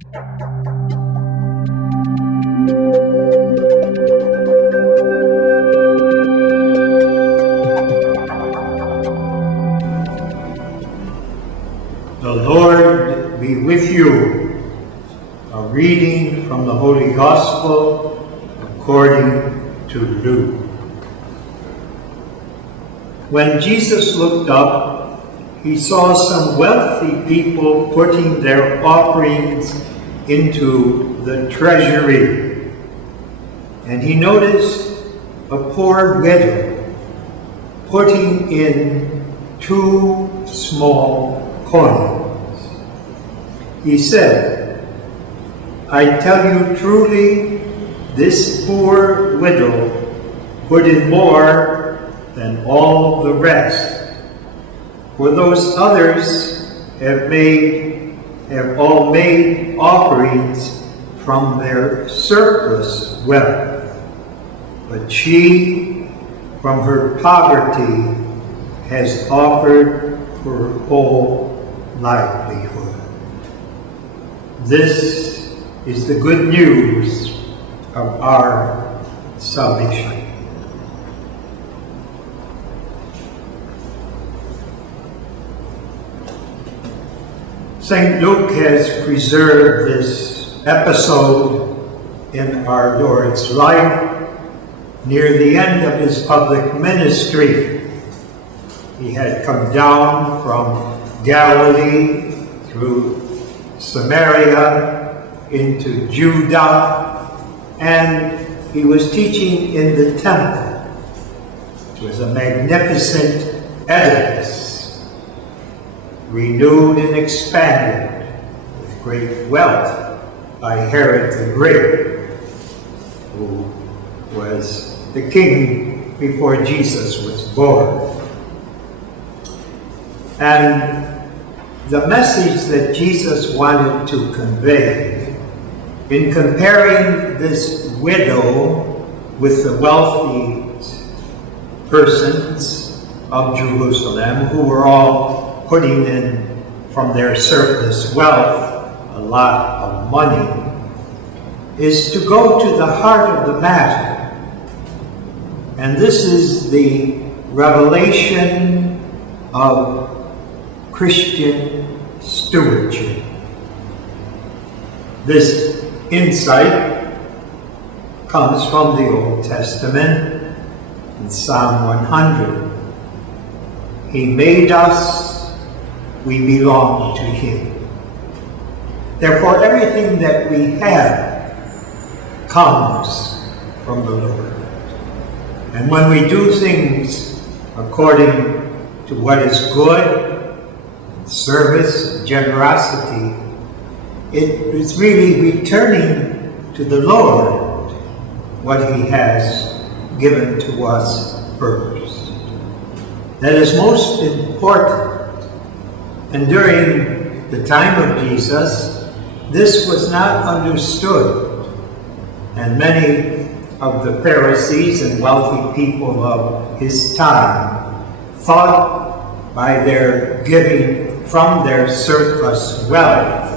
The Lord be with you. A reading from the Holy Gospel according to Luke. When Jesus looked up, he saw some wealthy people putting their offerings into the treasury. And he noticed a poor widow putting in 2 small coins. He said, "I tell you truly, this poor widow put in more than all the rest. For those others have all made offerings from their surplus wealth, but she, from her poverty, has offered her whole livelihood." This is the good news of our salvation. St. Luke has preserved this episode in our Lord's life near the end of his public ministry. He had come down from Galilee through Samaria into Judah, and he was teaching in the temple. It was a magnificent edifice, renewed and expanded with great wealth by Herod the Great, who was the king before Jesus was born. And the message that Jesus wanted to convey in comparing this widow with the wealthy persons of Jerusalem, who were all putting in from their surplus wealth a lot of money, is to go to the heart of the matter. And this is the revelation of Christian stewardship. This insight comes from the Old Testament in Psalm 100. He made us, we belong to him. Therefore, everything that we have comes from the Lord. And when we do things according to what is good, service, generosity, it is really returning to the Lord what he has given to us first. That is most important. And during the time of Jesus, this was not understood. And many of the Pharisees and wealthy people of his time thought by their giving from their surplus wealth,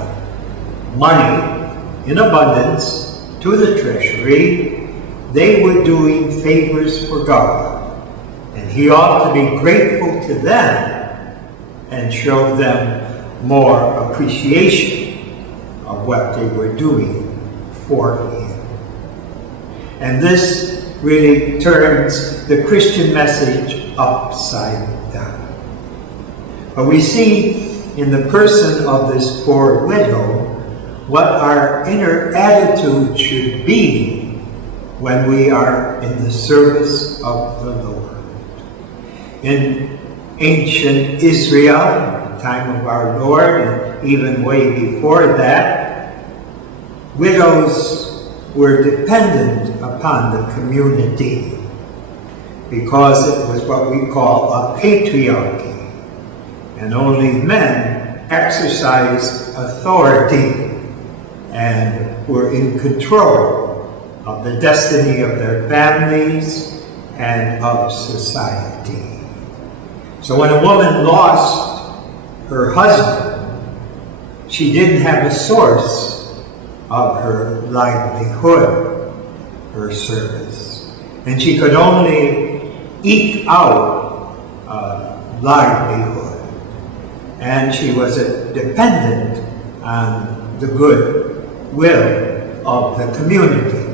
money in abundance to the treasury, they were doing favors for God. And he ought to be grateful to them and show them more appreciation of what they were doing for him. And this really turns the Christian message upside down. But we see in the person of this poor widow what our inner attitude should be when we are in the service of the Lord. In ancient Israel, the time of our Lord, and even way before that, widows were dependent upon the community because it was what we call a patriarchy. And only men exercised authority and were in control of the destiny of their families and of society. So when a woman lost her husband, she didn't have a source of her livelihood, her service. And she could only eke out livelihood. And she was dependent on the good will of the community.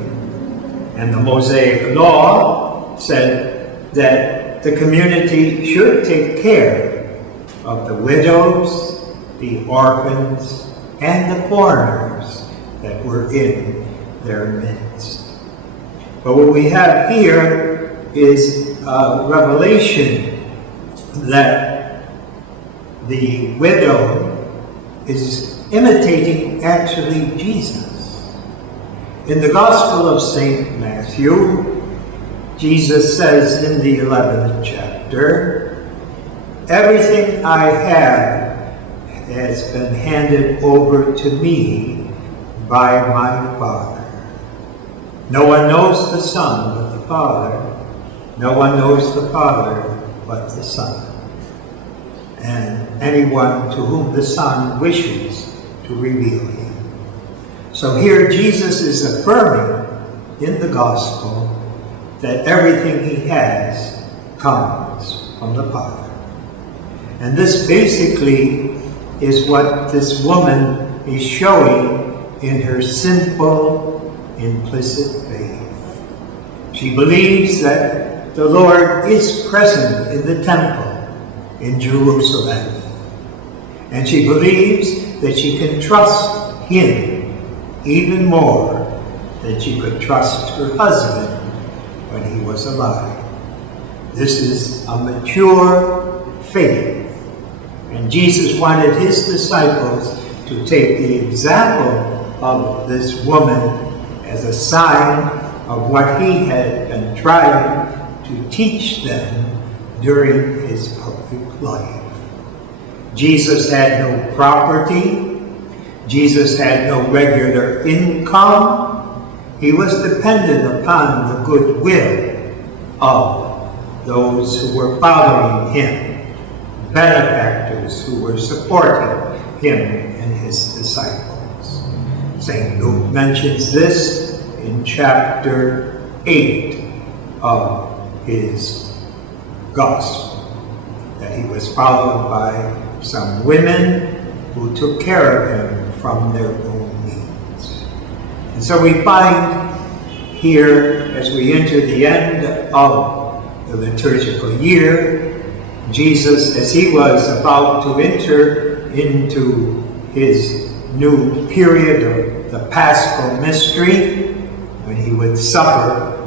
And the Mosaic Law said that the community should take care of the widows, the orphans, and the foreigners that were in their midst. But what we have here is a revelation that the widow is imitating actually Jesus. In the Gospel of St. Matthew, Jesus says in the 11th chapter, "Everything I have has been handed over to me by my Father. No one knows the Son but the Father. No one knows the Father but the Son. And anyone to whom the Son wishes to reveal him." So here Jesus is affirming in the Gospel that everything he has comes from the Father. And this basically is what this woman is showing in her simple, implicit faith. She believes that the Lord is present in the temple in Jerusalem. And she believes that she can trust him even more than she could trust her husband when he was alive. This is a mature faith. And Jesus wanted his disciples to take the example of this woman as a sign of what he had been trying to teach them during his public life. Jesus had no property. Jesus had no regular income. He was dependent upon the goodwill of those who were following him, benefactors who were supporting him and his disciples. St. Luke mentions this in chapter 8 of his Gospel, that he was followed by some women who took care of him from their own means. And so we find here, as we enter the end of the liturgical year, Jesus, as he was about to enter into his new period of the Paschal mystery, when he would suffer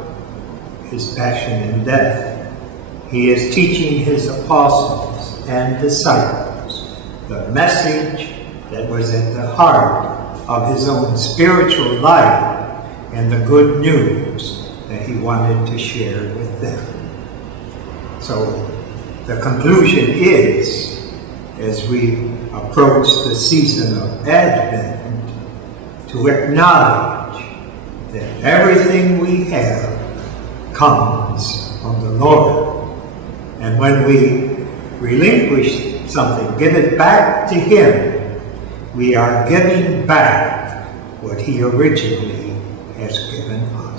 his passion and death, he is teaching his apostles and disciples the message that was at the heart of his own spiritual life and the good news that he wanted to share with them. So the conclusion is, as we approach the season of Advent, to acknowledge that everything we have comes from the Lord. And when we relinquish something, give it back to him, we are giving back what he originally has given us.